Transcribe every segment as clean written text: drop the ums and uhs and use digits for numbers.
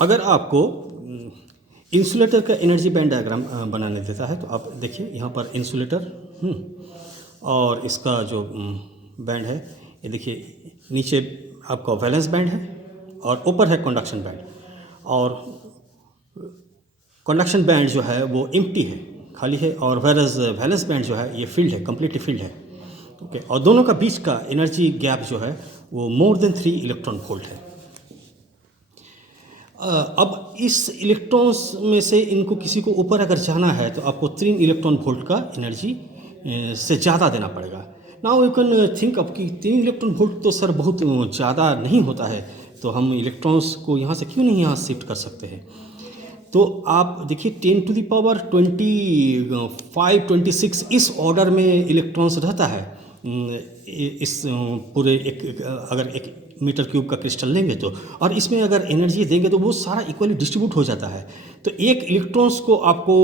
अगर आपको इंसुलेटर का एनर्जी बैंड डायग्राम बनाने देता है तो आप देखिए यहाँ पर इंसुलेटर और इसका जो बैंड है, ये देखिए नीचे आपका वैलेंस बैंड है और ऊपर है कंडक्शन बैंड। और कंडक्शन बैंड जो है वो एम्प्टी है, खाली है, और वैलेंस बैंड जो है ये फील्ड है, कम्प्लीटली फील्ड है। ओके, और दोनों का बीच का एनर्जी गैप जो है वो मोर देन 3 इलेक्ट्रॉन वोल्ट है। अब इस इलेक्ट्रॉन्स में से इनको किसी को ऊपर अगर जाना है तो आपको 3 इलेक्ट्रॉन वोल्ट का एनर्जी से ज़्यादा देना पड़ेगा। नाउ यू कैन थिंक अब कि 3 इलेक्ट्रॉन वोल्ट तो सर बहुत ज़्यादा नहीं होता है, तो हम इलेक्ट्रॉन्स को यहाँ से क्यों नहीं यहाँ शिफ्ट कर सकते हैं। तो आप देखिए 10 टू द पावर 25, 26 इस ऑर्डर में इलेक्ट्रॉन्स रहता है। इस पूरे अगर 1 मीटर क्यूब का क्रिस्टल लेंगे तो, और इसमें अगर एनर्जी देंगे तो वो सारा इक्वली डिस्ट्रीब्यूट हो जाता है। तो एक इलेक्ट्रॉन्स को आपको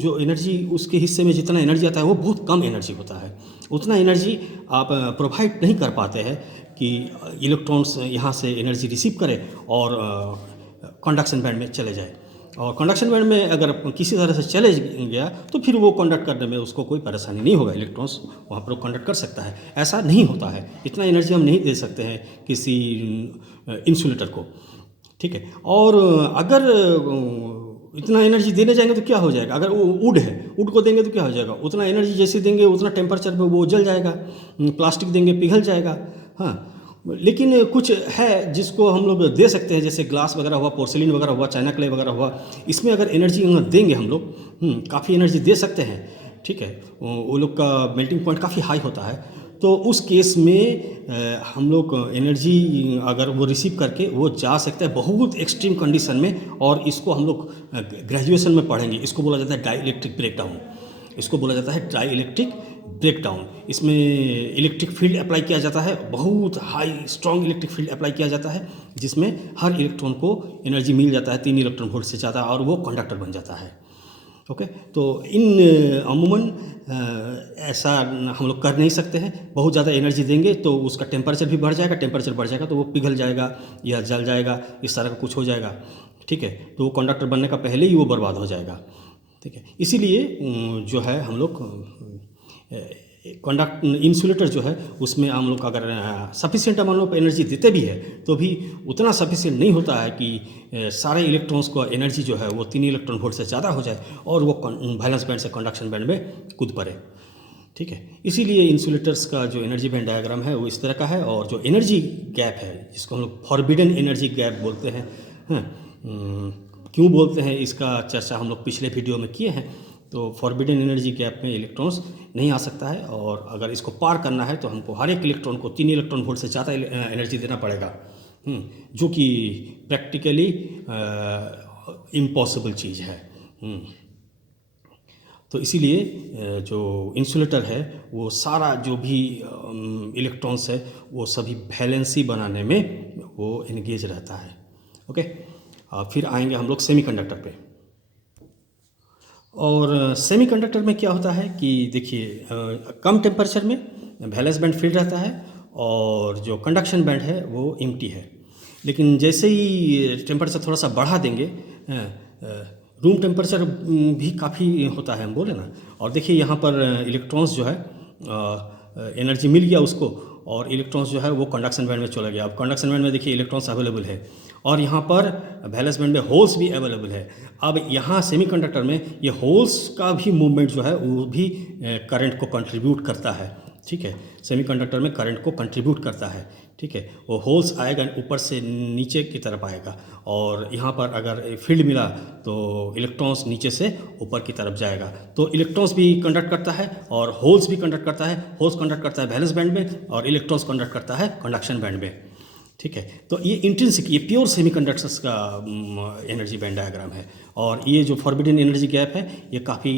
जो एनर्जी उसके हिस्से में जितना एनर्जी आता है वो बहुत कम एनर्जी होता है। उतना एनर्जी आप प्रोवाइड नहीं कर पाते हैं कि इलेक्ट्रॉन्स यहाँ से एनर्जी रिसीव करें और कंडक्शन बैंड में चले जाए। और कंडक्शन बैंड में अगर किसी तरह से चले गया तो फिर वो कंडक्ट करने में उसको कोई परेशानी नहीं होगा, इलेक्ट्रॉन्स वहाँ पर कंडक्ट कर सकता है। ऐसा नहीं होता है, इतना एनर्जी हम नहीं दे सकते हैं किसी इंसुलेटर को, ठीक है। और अगर इतना एनर्जी देने जाएंगे तो क्या हो जाएगा, अगर वो वुड है, वुड को देंगे तो क्या हो जाएगा, उतना एनर्जी जैसे देंगे उतना टेम्परेचर पे वो जल जाएगा। प्लास्टिक देंगे पिघल जाएगा। हाँ, लेकिन कुछ है जिसको हम लोग दे सकते हैं, जैसे ग्लास वगैरह हुआ, पोर्सिलिन वगैरह हुआ, चाइना क्ले वगैरह हुआ, इसमें अगर एनर्जी देंगे हम लोग काफ़ी एनर्जी दे सकते हैं, ठीक है। वो लोग का मेल्टिंग पॉइंट काफ़ी हाई होता है, तो उस केस में हम लोग एनर्जी अगर वो रिसीव करके वो जा सकते हैं बहुत एक्सट्रीम कंडीशन में। और इसको हम लोग ग्रेजुएशन में पढ़ेंगे, इसको बोला जाता है डाई इलेक्ट्रिक ब्रेकडाउन। इसको बोला जाता है डाई इलेक्ट्रिक ब्रेकडाउन। इसमें इलेक्ट्रिक फील्ड अप्लाई किया जाता है, बहुत high strong electric field apply किया जाता है, जिसमें हर इलेक्ट्रॉन को एनर्जी मिल जाता है 3 इलेक्ट्रॉन वोल्ट से ज़्यादा, और वो कंडक्टर बन जाता है। ओके, तो इन अमूमन ऐसा हम लोग कर नहीं सकते हैं। बहुत ज़्यादा एनर्जी देंगे तो उसका टेम्परेचर भी बढ़ जाएगा, टेम्परेचर बढ़ जाएगा तो वो पिघल जाएगा या जल जाएगा, इस तरह का कुछ हो जाएगा, ठीक है। तो वो कंडक्टर बनने का पहले ही वो बर्बाद हो जाएगा, ठीक है। इसीलिए जो है हम लोग कंडक्ट इंसुलेटर जो है उसमें हम लोग अगर सफिशिएंट अमाउंट ऑफ एनर्जी देते भी है तो भी उतना सफिशिएंट नहीं होता है कि सारे इलेक्ट्रॉन्स को एनर्जी जो है वो 3 इलेक्ट्रॉन वोल्ट से ज़्यादा हो जाए और वो वैलेंस बैंड से कंडक्शन बैंड में कूद पड़े, ठीक है। इसीलिए इंसुलेटर्स का जो एनर्जी बैंड डायग्राम है वो इस तरह का है। और जो एनर्जी गैप है जिसको हम लोग फॉरबिडन एनर्जी गैप बोलते हैं, क्यों बोलते हैं इसका चर्चा हम लोग पिछले वीडियो में किए हैं। तो फॉरबिडन एनर्जी गैप में इलेक्ट्रॉन्स नहीं आ सकता है, और अगर इसको पार करना है तो हमको हर एक इलेक्ट्रॉन को 3 इलेक्ट्रॉन वोल्ट से ज़्यादा एनर्जी देना पड़ेगा, जो कि प्रैक्टिकली इम्पॉसिबल चीज़ है। तो इसीलिए जो इंसुलेटर है वो सारा जो भी इलेक्ट्रॉन्स है वो सभी वैलेंसी बनाने में वो एंगेज रहता है। ओके, फिर आएंगे हम लोग सेमीकंडक्टर पे। और सेमीकंडक्टर में क्या होता है कि देखिए कम टेम्परेचर में वैलेंस बैंड फील्ड रहता है और जो कंडक्शन बैंड है वो एम्प्टी है। लेकिन जैसे ही टेम्परेचर थोड़ा सा बढ़ा देंगे, रूम टेम्परेचर भी काफ़ी होता है हम बोले ना, और देखिए यहाँ पर इलेक्ट्रॉन्स जो है एनर्जी मिल गया उसको, और इलेक्ट्रॉन्स जो है वो कंडक्शन बैंड में चला गया। अब कंडक्शन बैंड में देखिए इलेक्ट्रॉन्स अवेलेबल है और यहाँ पर वैलेंस बैंड में होल्स भी अवेलेबल है। अब यहाँ सेमीकंडक्टर में ये होल्स का भी मूवमेंट जो है वो भी करंट को कंट्रीब्यूट करता है, ठीक है। सेमीकंडक्टर में करंट को कंट्रीब्यूट करता है, ठीक है। वो होल्स आएगा ऊपर से नीचे की तरफ आएगा, और यहाँ पर अगर फील्ड मिला तो इलेक्ट्रॉन्स नीचे से ऊपर की तरफ जाएगा। तो इलेक्ट्रॉन्स भी कंडक्ट करता है और होल्स भी कंडक्ट करता है। होल्स कंडक्ट करता है वैलेंस बैंड में और इलेक्ट्रॉन्स कंडक्ट करता है कंडक्शन बैंड में, ठीक है। तो ये इंट्रिंसिक, ये प्योर सेमीकंडक्टर्स का एनर्जी बैंड डायग्राम है। और ये जो फॉरबिडन एनर्जी गैप है ये काफ़ी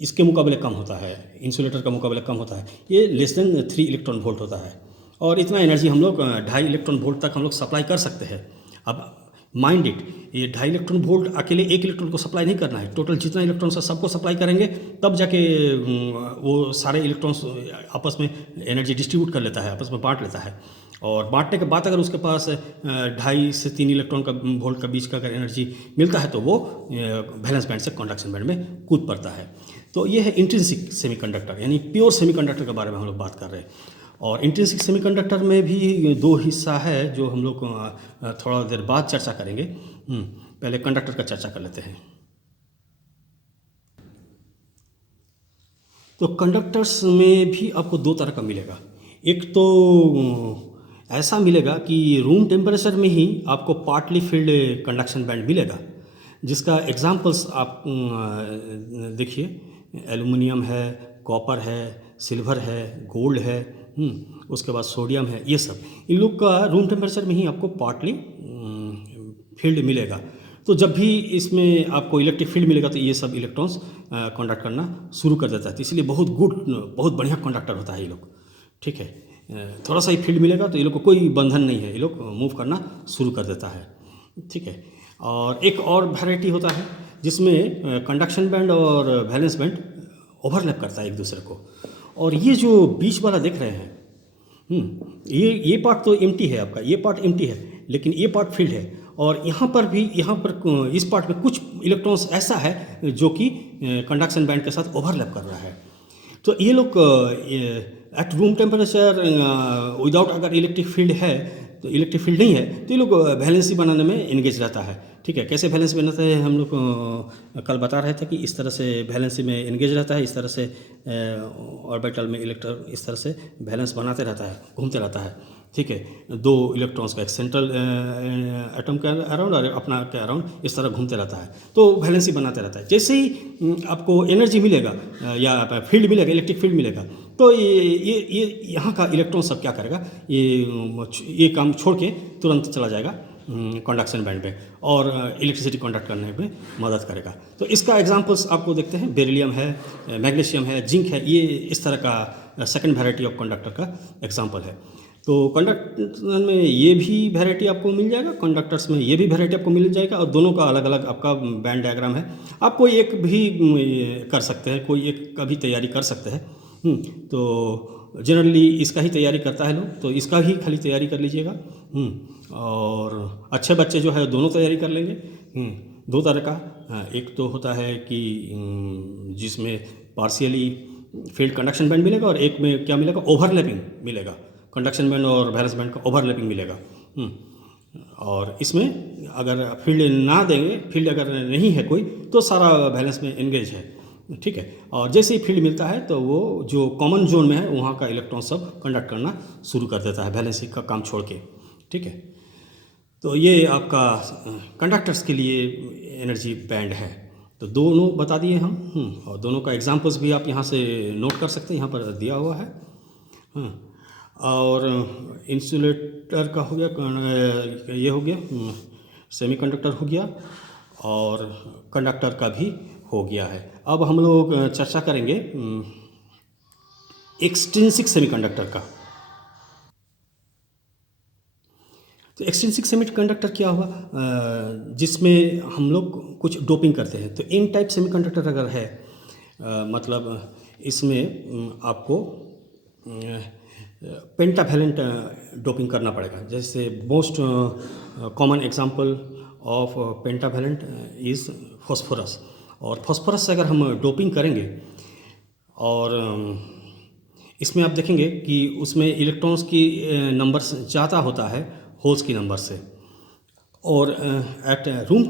इसके मुकाबले कम होता है, इंसुलेटर का मुकाबले कम होता है। ये लेस देन 3 इलेक्ट्रॉन वोल्ट होता है, और इतना एनर्जी हम लोग 2.5 इलेक्ट्रॉन वोल्ट तक हम लोग सप्लाई कर सकते हैं। अब माइंड इट, ये 2.5 इलेक्ट्रॉन वोल्ट अकेले 1 इलेक्ट्रॉन को सप्लाई नहीं करना है, टोटल जितना इलेक्ट्रॉन्स है सबको सप्लाई करेंगे, तब जाके वो सारे इलेक्ट्रॉन्स आपस में एनर्जी डिस्ट्रीब्यूट कर लेता है, आपस में बांट लेता है। और बांटने के बाद अगर उसके पास 2.5 से 3 इलेक्ट्रॉन का वोल्ट का बीच का अगर एनर्जी मिलता है तो वो वैलेंस बैंड से कंडक्शन बैंड में कूद पड़ता है। तो ये है इंट्रिंसिक सेमीकंडक्टर, यानी प्योर सेमीकंडक्टर के बारे में हम लोग बात कर रहे हैं। और इंट्रिंसिक सेमीकंडक्टर में भी 2 हिस्सा है जो हम लोग थोड़ा देर बाद चर्चा करेंगे। पहले कंडक्टर का चर्चा कर लेते हैं। तो कंडक्टर्स में भी आपको 2 तरह का मिलेगा। एक तो ऐसा मिलेगा कि रूम टेम्परेचर में ही आपको पार्टली फिल्ड कंडक्शन बैंड मिलेगा, जिसका एग्जांपल्स आप देखिए, एल्युमिनियम है, कॉपर है, सिल्वर है, गोल्ड है, उसके बाद सोडियम है, ये सब इन लोग का रूम टेम्परेचर में ही आपको पार्टली फील्ड मिलेगा। तो जब भी इसमें आपको इलेक्ट्रिक फील्ड मिलेगा तो ये सब इलेक्ट्रॉन्स कंडक्ट करना शुरू कर देता है। तो इसलिए बहुत बढ़िया कंडक्टर होता है ये लोग, ठीक है। थोड़ा सा ही फील्ड मिलेगा तो ये लोग को कोई बंधन नहीं है, ये लोग मूव करना शुरू कर देता है, ठीक है। और एक और वैरायटी होता है जिसमें कंडक्शन बैंड और वैलेंस बैंड ओवरलैप करता है एक दूसरे को। और ये जो बीच वाला देख रहे हैं, ये पार्ट तो एम्प्टी है आपका, ये पार्ट एम्प्टी है, लेकिन ये पार्ट फील्ड है। और यहाँ पर इस पार्ट में कुछ इलेक्ट्रॉन्स ऐसा है जो कि कंडक्शन बैंड के साथ ओवरलैप कर रहा है। तो ये लोग एट रूम टेम्परेचर विदाउट अगर इलेक्ट्रिक फील्ड है, तो इलेक्ट्रिक फील्ड नहीं है तो ये लोग वैलेंसी बनाने में एंगेज रहता है, ठीक है। कैसे वैलेंसी बनाता है हम लोग कल बता रहे थे कि इस तरह से वैलेंसी में एंगेज रहता है, इस तरह से ऑर्बिटल में इलेक्ट्रॉन इस तरह से वैलेंस बनाते रहता है, घूमते रहता है, ठीक है। 2 इलेक्ट्रॉन्स का एक सेंट्रल एटम के अराउंड और अपना के अराउंड इस तरह घूमते रहता है, तो वैलेंसी बनाते रहता है। जैसे ही आपको एनर्जी मिलेगा या फील्ड मिलेगा, इलेक्ट्रिक फील्ड मिलेगा, तो ये यहाँ का इलेक्ट्रॉन सब क्या करेगा, ये काम छोड़ के तुरंत चला जाएगा कंडक्शन बैंड पे और इलेक्ट्रिसिटी कंडक्ट करने में मदद करेगा। तो इसका एग्जांपल्स आपको देखते हैं, बेरिलियम है, मैग्नीशियम है, जिंक है, ये इस तरह का सेकंड वैरायटी ऑफ कंडक्टर का एग्जांपल है। तो कंडक्टर में ये भी वैरायटी आपको मिल जाएगा, कंडक्टर्स में ये भी वैरायटी आपको मिल जाएगा, और दोनों का अलग अलग आपका बैंड डायग्राम है। आप कोई एक भी कर सकते हैं, कोई एक का भी तैयारी कर सकते हैं। तो जनरली इसका ही तैयारी करता है लोग, तो इसका ही खाली तैयारी कर लीजिएगा। और अच्छे बच्चे जो है दोनों तैयारी कर लेंगे। 2 तरह का, एक तो होता है कि जिसमें पार्शियली फील्ड कंडक्शन बैंड मिलेगा, और एक में क्या मिलेगा, ओवरलैपिंग मिलेगा, कंडक्शन बैंड और वैलेंस बैंड का ओवरलैपिंग मिलेगा। और इसमें अगर फील्ड ना देंगे, फील्ड अगर नहीं है कोई, तो सारा वैलेंस में एंगेज है, ठीक है। और जैसे ही फील्ड मिलता है तो वो जो कॉमन जोन में है वहाँ का इलेक्ट्रॉन सब कंडक्ट करना शुरू कर देता है वैलेंसी का काम छोड़ के, ठीक है। तो ये आपका कंडक्टर्स के लिए एनर्जी बैंड है। तो दोनों बता दिए हम, और दोनों का एग्जांपल्स भी आप यहाँ से नोट कर सकते हैं, यहाँ पर दिया हुआ है। और इंसुलेटर का हो गया, ये हो गया, सेमीकंडक्टर हो गया, और कंडक्टर का भी हो गया है। अब हम लोग चर्चा करेंगे एक्सट्रिंसिक सेमीकंडक्टर का। तो एक्सट्रिंसिक सेमीकंडक्टर क्या हुआ, जिसमें हम लोग कुछ डोपिंग करते हैं। तो एन टाइप सेमीकंडक्टर अगर है, मतलब इसमें आपको पेंटावैलेंट डोपिंग करना पड़ेगा। जैसे most common example of pentavalent is phosphorus. और फॉस्फोरस से अगर हम डोपिंग करेंगे, और इसमें आप देखेंगे कि उसमें इलेक्ट्रॉन्स की नंबर्स ज़्यादा होता है होल्स की नंबर से। और एट रूम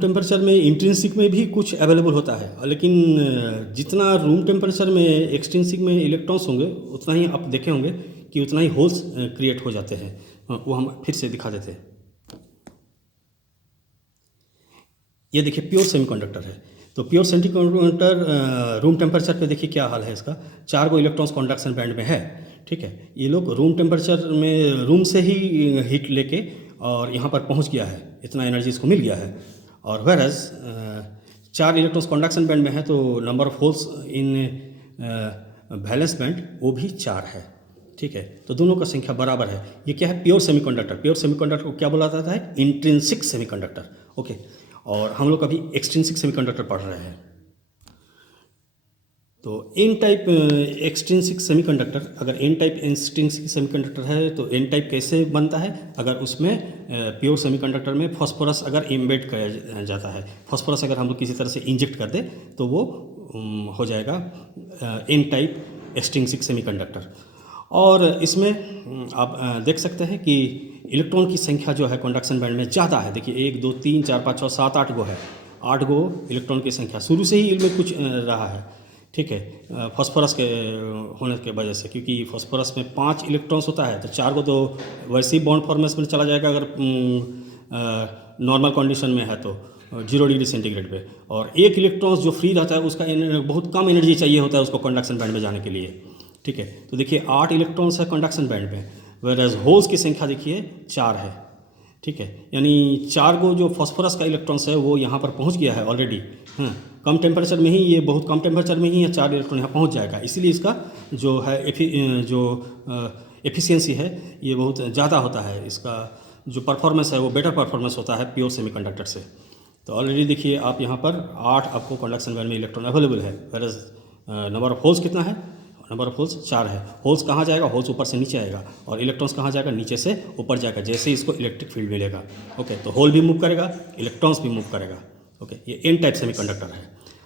टेम्परेचर में इंट्रिंसिक में भी कुछ अवेलेबल होता है, लेकिन जितना रूम टेम्परेचर में एक्सट्रिंसिक में इलेक्ट्रॉन्स होंगे उतना ही आप देखे होंगे कि उतना ही होल्स क्रिएट हो जाते हैं। वो हम फिर से दिखा देते हैं। ये देखिए प्योर सेमीकंडक्टर है। तो प्योर सेमीकंडक्टर रूम टेम्परेचर पे देखिए क्या हाल है इसका, 4 गो इलेक्ट्रॉन्स कंडक्शन बैंड में है, ठीक है। ये लोग रूम टेम्परेचर में रूम से ही हीट लेके और यहाँ पर पहुँच गया है, इतना एनर्जी इसको मिल गया है। और वेरएज 4 इलेक्ट्रॉन्स कंडक्शन बैंड में है, तो number of holes in valence band वो भी 4 है, ठीक है। तो दोनों का संख्या बराबर है। ये क्या है, प्योर सेमीकंडक्टर। प्योर सेमीकंडक्टर को क्या बोला जाता है, इंट्रिंसिक सेमीकंडक्टर, ओके। और हम लोग अभी एक्सट्रिंसिक सेमीकंडक्टर पढ़ रहे हैं। तो एन टाइप एक्सट्रिंसिक सेमीकंडक्टर, अगर एन टाइप एक्सट्रिंसिक सेमीकंडक्टर है तो एन टाइप कैसे बनता है? अगर उसमें प्योर सेमीकंडक्टर में फॉस्फोरस अगर एम्बेड किया जाता है, फॉस्फोरस अगर हम लोग किसी तरह से इंजेक्ट कर दें तो वो हो जाएगा एन टाइप एक्सट्रिंसिक सेमीकंडक्टर। और इसमें आप देख सकते हैं कि इलेक्ट्रॉन की संख्या जो है कंडक्शन बैंड में ज़्यादा है। देखिए 1 2 3 4 5 6 7 8 गो है, 8 गो इलेक्ट्रॉन की संख्या शुरू से ही इनमें कुछ रहा है, ठीक है, फॉस्फोरस के होने के वजह से, क्योंकि फॉस्फोरस में 5 इलेक्ट्रॉन्स होता है तो 4 को तो वैसे ही बॉन्ड फॉर्मेशन में चला जाएगा अगर नॉर्मल कंडीशन में है तो 0 डिग्री सेंटीग्रेड पे, और 1 इलेक्ट्रॉन्स जो फ्री रहता है उसका बहुत कम एनर्जी चाहिए होता है उसको कंडक्शन बैंड में जाने के लिए, ठीक है। तो देखिए 8 इलेक्ट्रॉन्स है कंडक्शन बैंड में, वेरएज होल्स की संख्या देखिए 4 है, ठीक है, यानी 4 गो जो फॉस्फोरस का इलेक्ट्रॉन्स है वो यहाँ पर पहुँच गया है ऑलरेडी। हाँ, कम टेम्परेचर में ही, ये बहुत कम टेम्परेचर में ही 4 इलेक्ट्रॉन यहाँ पहुँच जाएगा, इसीलिए इसका जो है एफिशिएंसी है ये बहुत ज़्यादा होता है, इसका जो परफॉर्मेंस है वो बेटर परफॉर्मेंस होता है प्योर सेमीकंडक्टर से। तो ऑलरेडी देखिए आप यहाँ पर 8 आपको कंडक्शन बैंड में इलेक्ट्रॉन अवेलेबल है, वेरएज नंबर ऑफ होल्स कितना है? नंबर ऑफ होल्स 4 है। होल्स कहाँ जाएगा? होल्स ऊपर से नीचे आएगा, और इलेक्ट्रॉन्स कहाँ जाएगा? नीचे से ऊपर जाएगा, जैसे ही इसको इलेक्ट्रिक फील्ड मिलेगा। ओके, तो होल भी मूव करेगा, इलेक्ट्रॉन्स भी मूव करेगा। ओके, ये एन टाइप सेमीकंडक्टर है।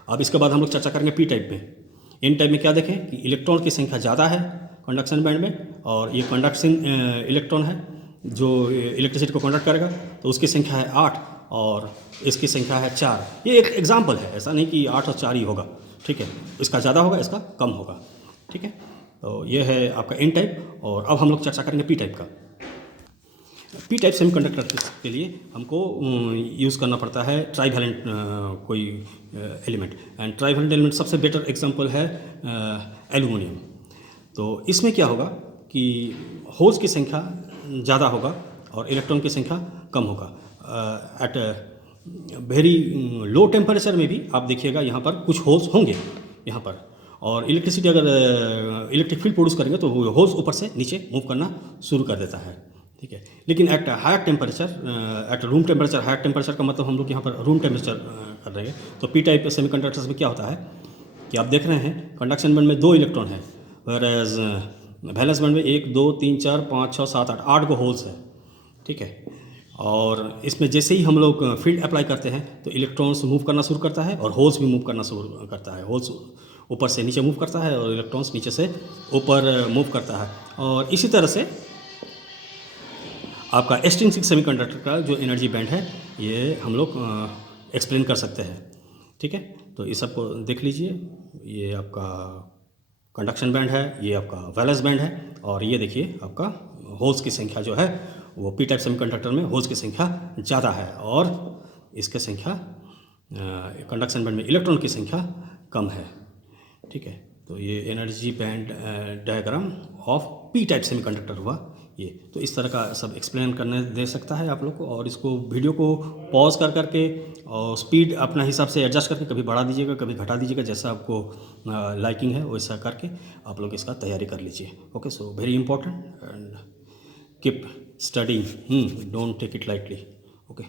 अब इसके बाद हम लोग चर्चा करेंगे पी टाइप में। एन टाइप में क्या देखें कि इलेक्ट्रॉन की संख्या ज़्यादा है कंडक्शन बैंड में, और ये कंडक्शन इलेक्ट्रॉन है जो इलेक्ट्रिसिटी को कंडक्ट करेगा, तो उसकी संख्या है 8 और इसकी संख्या है 4। ये एक एग्जाम्पल है, ऐसा नहीं कि 8 और 4 ही होगा, ठीक है, इसका ज़्यादा होगा, इसका कम होगा, ठीक है। तो ये है आपका एन टाइप, और अब हम लोग चर्चा करेंगे पी टाइप का। पी टाइप सेमीकंडक्टर के लिए हमको यूज़ करना पड़ता है ट्राईवैलेंट कोई एलिमेंट, एंड ट्राईवैलेंट एलिमेंट सबसे बेटर एग्जांपल है एल्युमिनियम। तो इसमें क्या होगा कि होल्स की संख्या ज़्यादा होगा और इलेक्ट्रॉन की संख्या कम होगा। एट वेरी लो टेम्परेचर में भी आप देखिएगा यहाँ पर कुछ होल्स होंगे यहाँ पर, और इलेक्ट्रिसिटी अगर इलेक्ट्रिक फील्ड प्रोड्यूस करेंगे तो वो होल्स ऊपर से नीचे मूव करना शुरू कर देता है, ठीक है। लेकिन at higher temperature, at room temperature, higher temperature का मतलब हम लोग यहाँ पर रूम टेम्परेचर कर रहे हैं। तो पी टाइप सेमीकंडक्टर्स में क्या होता है कि आप देख रहे हैं कंडक्शन बैंड में 2 इलेक्ट्रॉन है, वेरएज वैलेंस बैंड में 1 2 3 4 5 6 7 8 गो होल्स है, ठीक है। और इसमें जैसे ही हम लोग फील्ड अप्लाई करते हैं तो इलेक्ट्रॉन्स मूव करना शुरू करता है और होल्स भी मूव करना शुरू करता है। होल्स ऊपर से नीचे मूव करता है और इलेक्ट्रॉन्स नीचे से ऊपर मूव करता है। और इसी तरह से आपका एक्सट्रिंसिक सेमीकंडक्टर का जो एनर्जी बैंड है ये हम लोग एक्सप्लेन कर सकते हैं, ठीक है। तो इस सबको देख लीजिए, ये आपका कंडक्शन बैंड है, ये आपका वैलेंस बैंड है, और ये देखिए आपका होल्स की संख्या जो है वो पी टाइप सेमीकंडक्टर में होल्स की संख्या ज़्यादा है और इसके संख्या कंडक्शन बैंड में इलेक्ट्रॉन की संख्या कम है, ठीक है। तो ये energy band diagram of P type semiconductor हुआ ये। तो इस तरह का सब एक्सप्लेन करने दे सकता है आप लोग को, और इसको वीडियो को पॉज कर करके और स्पीड अपना हिसाब से एडजस्ट करके कभी बढ़ा दीजिएगा कभी घटा दीजिएगा, जैसा आपको लाइकिंग है वैसा करके आप लोग इसका तैयारी कर लीजिए। Okay, so very important and keep studying, don't take it lightly. Okay.